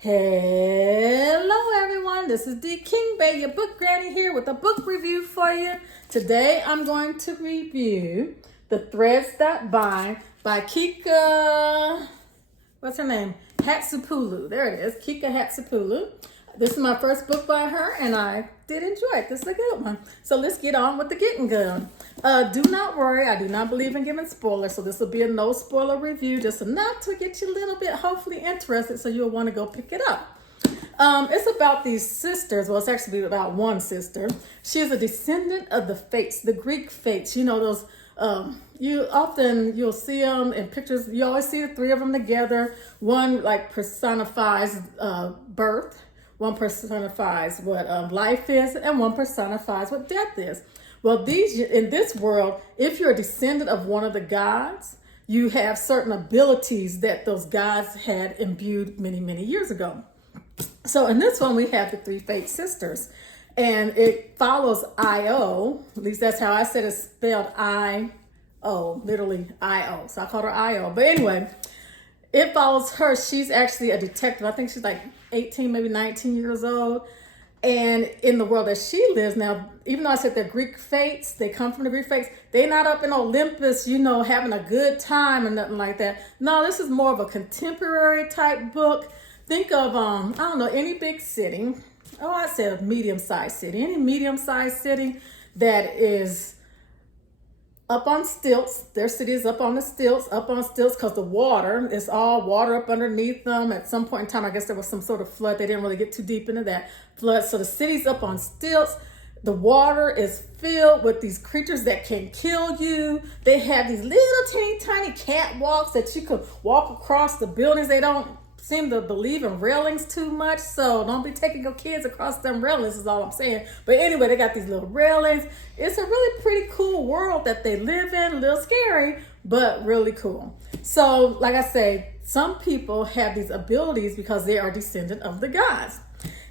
Hello everyone, this is the King Bay, your book granny here with a book review for you. Today I'm going to review The Threads That Bind by Kika, what's her name? Hatzopoulou. There it is, Kika Hatzopoulou. This is my first book by her and I did enjoy it. This is a good one. So let's get on with the getting going. Do not worry, I do not believe in giving spoilers, so this will be a no spoiler review, just enough to get you a little bit hopefully interested so you'll want to go pick it up. It's about these sisters. Well, it's actually about one sister. She is a descendant of the Fates, the Greek Fates. You know those, you'll see them in pictures. You always see the three of them together. One like personifies birth. One personifies what life is, and one personifies what death is. Well, in this world, if you're a descendant of one of the gods, you have certain abilities that those gods had imbued many, many years ago. So in this one, we have the three Fate sisters, and it follows Io. At least that's how I said it's spelled I-O, literally I-O. So I called her Io. But anyway, it follows her. She's actually a detective. I think she's like 18, maybe 19 years old. And in the world that she lives now, even though I said they're Greek Fates, they come from the Greek Fates, they're not up in Olympus, having a good time or nothing like that. No, this is more of a contemporary type book. Think of, I don't know, any big city. Oh, I said a medium-sized city. Any medium-sized city that is up on stilts. Their city is up on stilts because the water is all water up underneath them. At some point in time, I guess there was some sort of flood. They didn't really get too deep into that flood. So the city's up on stilts. The water is filled with these creatures that can kill you. They have these little teeny tiny catwalks that you could walk across the buildings. They don't seem to believe in railings too much, so don't be taking your kids across them railings is all I'm saying. But anyway, they got these little railings. It's a really pretty cool world that they live in. A little scary, but really cool. So like I say, some people have these abilities because they are descendant of the gods.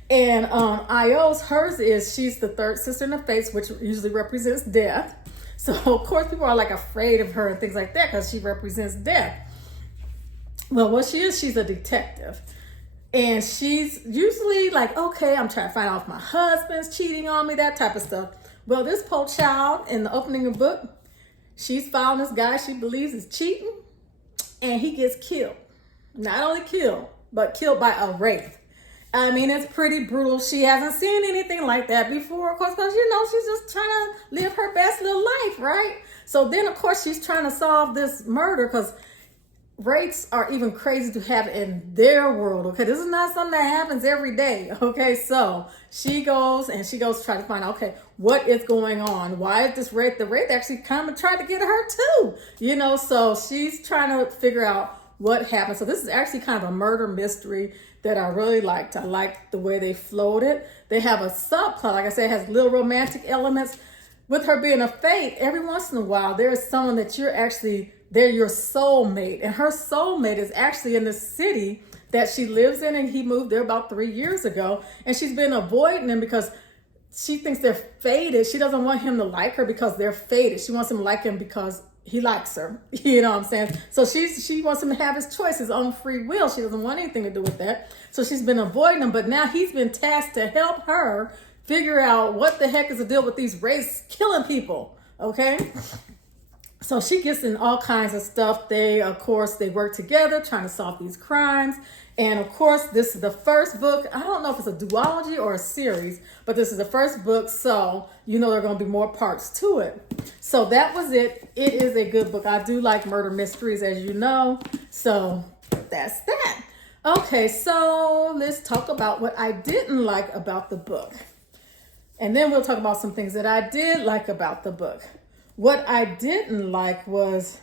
And hers is she's the third sister in the face, which usually represents death. So of course people are like afraid of her and things like that because she represents death. Well, what she is, she's a detective. And she's usually like, okay, I'm trying to find out if my husband's cheating on me, that type of stuff. Well, this poor child in the opening of the book, she's found this guy she believes is cheating, and he gets killed. Not only killed, but killed by a wraith. I mean, it's pretty brutal. She hasn't seen anything like that before, of course, because, she's just trying to live her best little life, right? So then, of course, she's trying to solve this murder because wraiths are even crazy to have in their world, okay? This is not something that happens every day, okay? So she goes to try to find out, okay, what is going on? Why is this wraith? The wraith actually kind of tried to get her too, so she's trying to figure out what happened. So this is actually kind of a murder mystery that I really liked. I liked the way they flowed it. They have a subplot, like I said, it has little romantic elements. With her being a Fate, every once in a while, there is someone that they're your soulmate. And her soulmate is actually in the city that she lives in, and he moved there about 3 years ago. And she's been avoiding him because she thinks they're fated. She doesn't want him to like her because they're fated. She wants him to like him because he likes her. You know what I'm saying? So she wants him to have his choice, his own free will. She doesn't want anything to do with that. So she's been avoiding him, but now he's been tasked to help her figure out what the heck is the deal with these wraiths killing people, okay? So she gets in all kinds of stuff. They work together trying to solve these crimes. And of course, this is the first book. I don't know if it's a duology or a series, but this is the first book. So, there are going to be more parts to it. So that was it. It is a good book. I do like murder mysteries, as you know. So that's that. Okay, so let's talk about what I didn't like about the book. And then we'll talk about some things that I did like about the book. What I didn't like was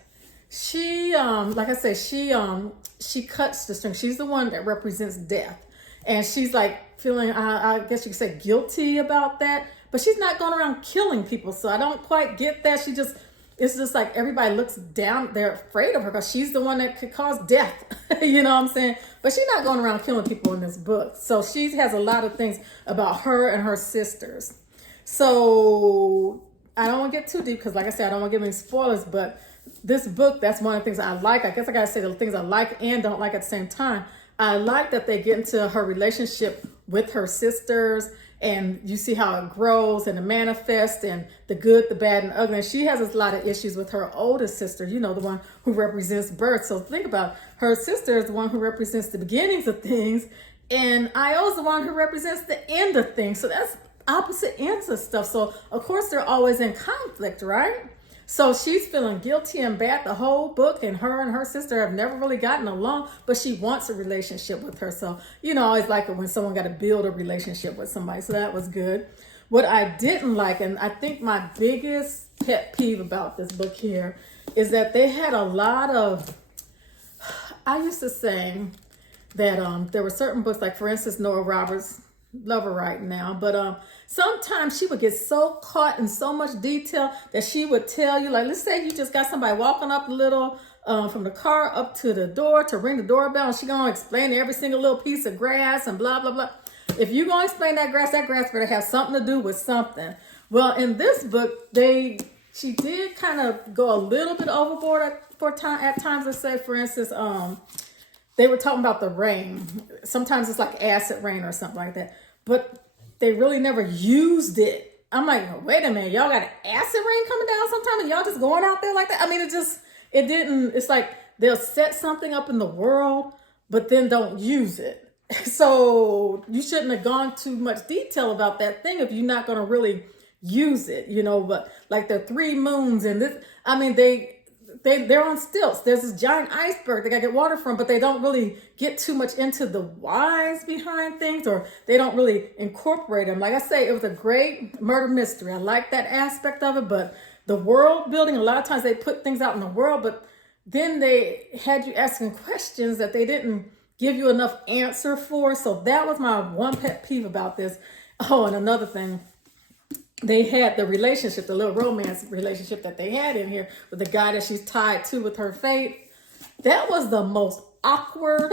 she cuts the string. She's the one that represents death. And she's like feeling, I guess you could say, guilty about that. But she's not going around killing people. So I don't quite get that. It's just like everybody looks down. They're afraid of her because she's the one that could cause death. You know what I'm saying? But she's not going around killing people in this book. So she has a lot of things about her and her sisters. So I don't want to get too deep because, like I said, I don't want to give any spoilers, but this book, that's one of the things I like. I guess I got to say the things I like and don't like at the same time. I like that they get into her relationship with her sisters, and you see how it grows and it manifests, and the good, the bad, and the ugly. And she has a lot of issues with her oldest sister, you know, the one who represents birth. So think about it. Her sister is the one who represents the beginnings of things, and Io is the one who represents the end of things. So that's opposite ends of stuff. So of course they're always in conflict, right? So she's feeling guilty and bad the whole book, and her sister have never really gotten along, but she wants a relationship with her. So, you know, I always like it when someone got to build a relationship with somebody. So that was good. What I didn't like, and I think my biggest pet peeve about this book here, is that they had a lot of, I used to say that there were certain books, like for instance, Nora Roberts, love her right now, but sometimes she would get so caught in so much detail that she would tell you, like, let's say you just got somebody walking up a little from the car up to the door to ring the doorbell, and she gonna explain every single little piece of grass and blah blah blah. If you gonna explain that grass better have something to do with something. Well, in this book, she did kind of go a little bit overboard at times. Let's say, for instance, they were talking about the rain. Sometimes it's like acid rain or something like that. But they really never used it. I'm like, wait a minute, y'all got acid rain coming down sometime and y'all just going out there like that? I mean, it's like they'll set something up in the world, but then don't use it. So you shouldn't have gone too much detail about that thing if you're not going to really use it, you know. But like the 3 moons and this, I mean, they're on stilts. There's this giant iceberg they gotta get water from, but they don't really get too much into the whys behind things, or they don't really incorporate them. Like I say, it was a great murder mystery. I like that aspect of it, but the world building, a lot of times they put things out in the world, but then they had you asking questions that they didn't give you enough answer for. So that was my one pet peeve about this. Oh, and another thing, they had the relationship, the little romance relationship that they had in here with the guy that she's tied to with her fate. That was the most awkward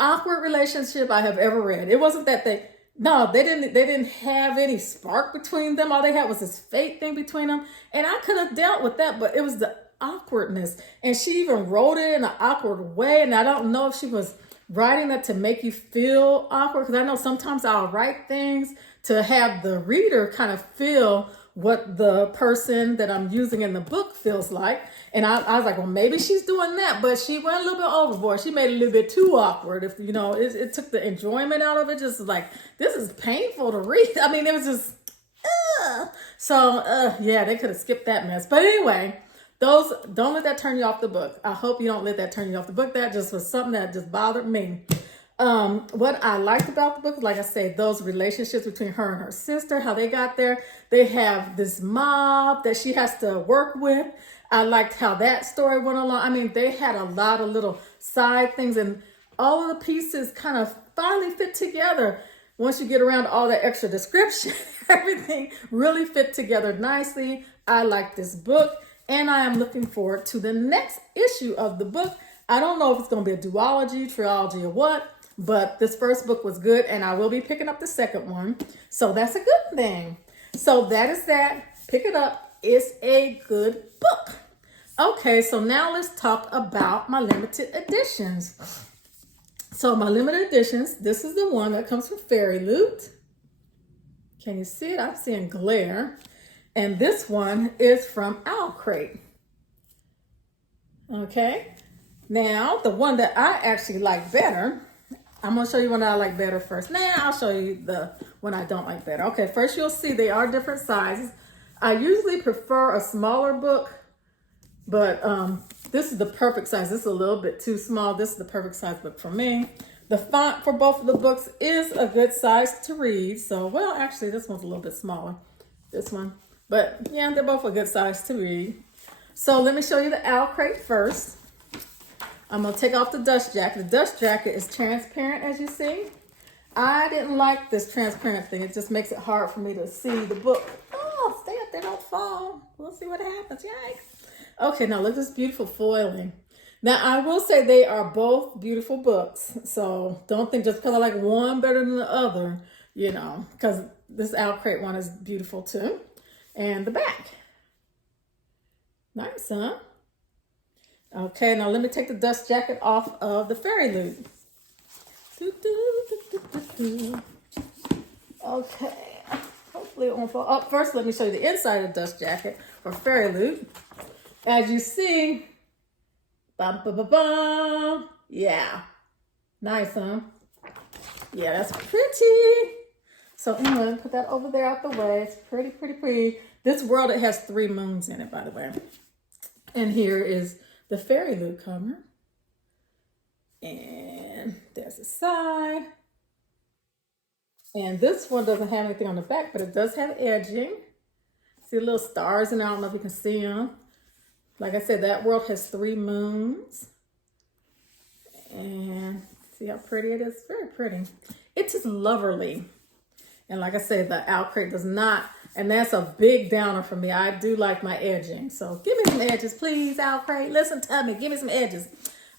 relationship I have ever read. It wasn't that they didn't have any spark between them. All they had was this fate thing between them. And I could have dealt with that, but it was the awkwardness. And she even wrote it in an awkward way. And I don't know if she was writing that to make you feel awkward, because I know sometimes I'll write things to have the reader kind of feel what the person that I'm using in the book feels like. And I was like, well, maybe she's doing that, but she went a little bit overboard. She made it a little bit too awkward. If you know, it took the enjoyment out of it. Just like, this is painful to read. I mean, it was just, yeah, they could have skipped that mess. But anyway, don't let that turn you off the book. I hope you don't let that turn you off the book. That just was something that just bothered me. What I liked about the book, like I said, those relationships between her and her sister, how they got there. They have this mob that she has to work with. I liked how that story went along. I mean, they had a lot of little side things, and all of the pieces kind of finally fit together. Once you get around to all that extra description, everything really fit together nicely. I like this book, and I am looking forward to the next issue of the book. I don't know if it's going to be a duology, trilogy, or what, but this first book was good, and I will be picking up the second one. So that's a good thing. So that is that. Pick it up. It's a good book. Okay, so now let's talk about my limited editions. So my limited editions, this is the one that comes from Fairyloot. Can you see it? I'm seeing glare. And this one is from Owlcrate. Okay. Now, the one that I actually like better, I'm going to show you one that I like better first. I'll show you the one I don't like better. Okay, first you'll see they are different sizes. I usually prefer a smaller book, but this is the perfect size. This is a little bit too small. This is the perfect size book for me. The font for both of the books is a good size to read. So, well, actually, this one's a little bit smaller. This one. But, yeah, they're both a good size to read. So, let me show you the Owlcrate first. I'm going to take off the dust jacket. The dust jacket is transparent, as you see. I didn't like this transparent thing. It just makes it hard for me to see the book. Oh, stay up there, don't fall. We'll see what happens. Yikes. Okay, now look at this beautiful foiling. Now, I will say they are both beautiful books. So don't think just because I like one better than the other, you know, because this Owlcrate one is beautiful too. And the back. Nice, huh? Okay, now let me take the dust jacket off of the Fairyloot. Okay, hopefully it won't fall. Oh, first let me show you the inside of the dust jacket for Fairyloot. As you see, bum, bum, bum, bum. Yeah, nice, huh? Yeah, that's pretty. So anyway, put that over there out the way. It's pretty, pretty, pretty. This world, it has 3 moons in it, by the way. And here is the Fairyloot cover. And there's the side. And this one doesn't have anything on the back, but it does have edging. See little stars, and I don't know if you can see them. Like I said, that world has 3 moons. And see how pretty it is? Very pretty. It's just lovely. And like I said, the Owlcrate does not, and that's a big downer for me. I do like my edging. So give me some edges, please, Owlcrate. Listen to me. Give me some edges.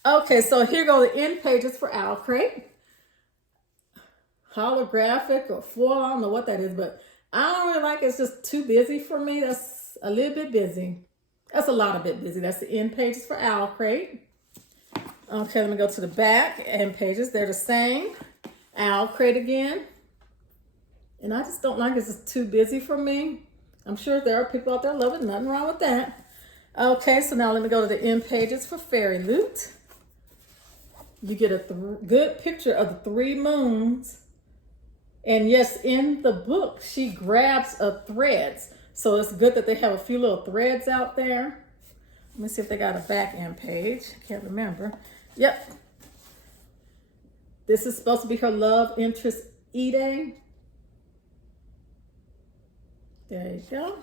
Okay, so here go the end pages for Owlcrate. Holographic or foil, I don't know what that is, but I don't really like it. It's just too busy for me. That's a little bit busy. That's a lot of bit busy. That's the end pages for Owlcrate. Okay, let me go to the back end pages. They're the same. Owlcrate again. And I just don't like it. It's just too busy for me. I'm sure there are people out there love it. Nothing wrong with that. Okay, so now let me go to the end pages for Fairyloot. You get a good picture of the 3 moons. And yes, in the book, she grabs threads. So it's good that they have a few little threads out there. Let me see if they got a back end page. I can't remember. Yep. This is supposed to be her love interest, Ide. There you go.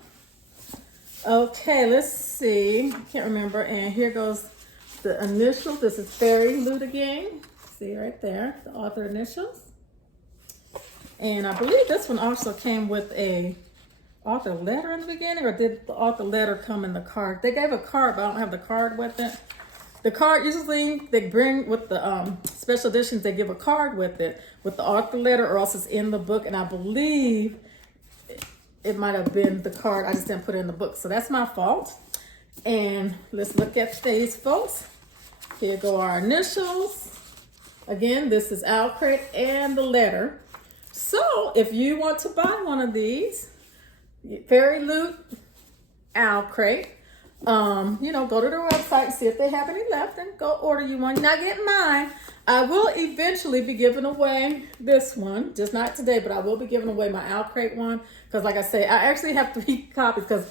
Okay, let's see. Can't remember. And here goes the initials. This is Fairyloot again. See right there, the author initials. And I believe this one also came with a author letter in the beginning, or did the author letter come in the card? They gave a card, but I don't have the card with it. The card, usually they bring with the special editions, they give a card with it, with the author letter, or else it's in the book. And I believe it might have been the card. I just didn't put it in the book. So that's my fault. And let's look at these, folks. Here go our initials. Again, this is Owlcrate and the letter. So if you want to buy one of these, Fairyloot, Owlcrate, go to their website and see if they have any left and go order you one. You're not getting mine. I will eventually be giving away this one, just not today, but I will be giving away my Owlcrate one. Because like I say, I actually have 3 copies because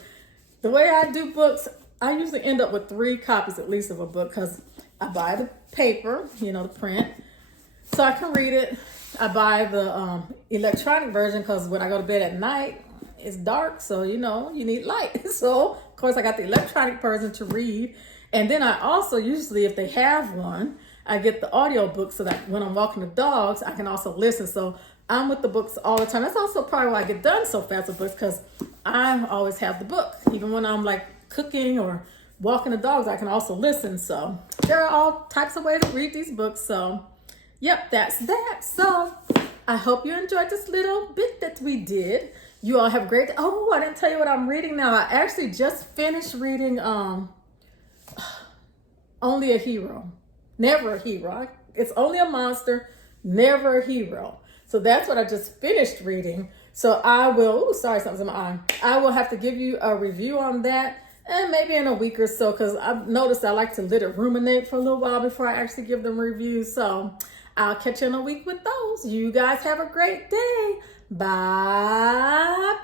the way I do books, I usually end up with 3 copies at least of a book because I buy the paper, the print, so I can read it. I buy the electronic version because when I go to bed at night, it's dark, so you need light. So of course I got the electronic version to read. And then I also usually, if they have one, I get the audio book so that when I'm walking the dogs, I can also listen. So I'm with the books all the time. That's also probably why I get done so fast with books, because I always have the book. Even when I'm like cooking or walking the dogs, I can also listen. So there are all types of ways to read these books. So yep, that's that. So I hope you enjoyed this little bit that we did. You all have a great day. Oh, I didn't tell you what I'm reading now. I actually just finished reading Only a Hero, Never a Hero. It's only a monster, never a hero. So that's what I just finished reading. So I will, something's in my eye. I will have to give you a review on that, and maybe in a week or so, because I've noticed I like to let it ruminate for a little while before I actually give them reviews. So I'll catch you in a week with those. You guys have a great day. Bye.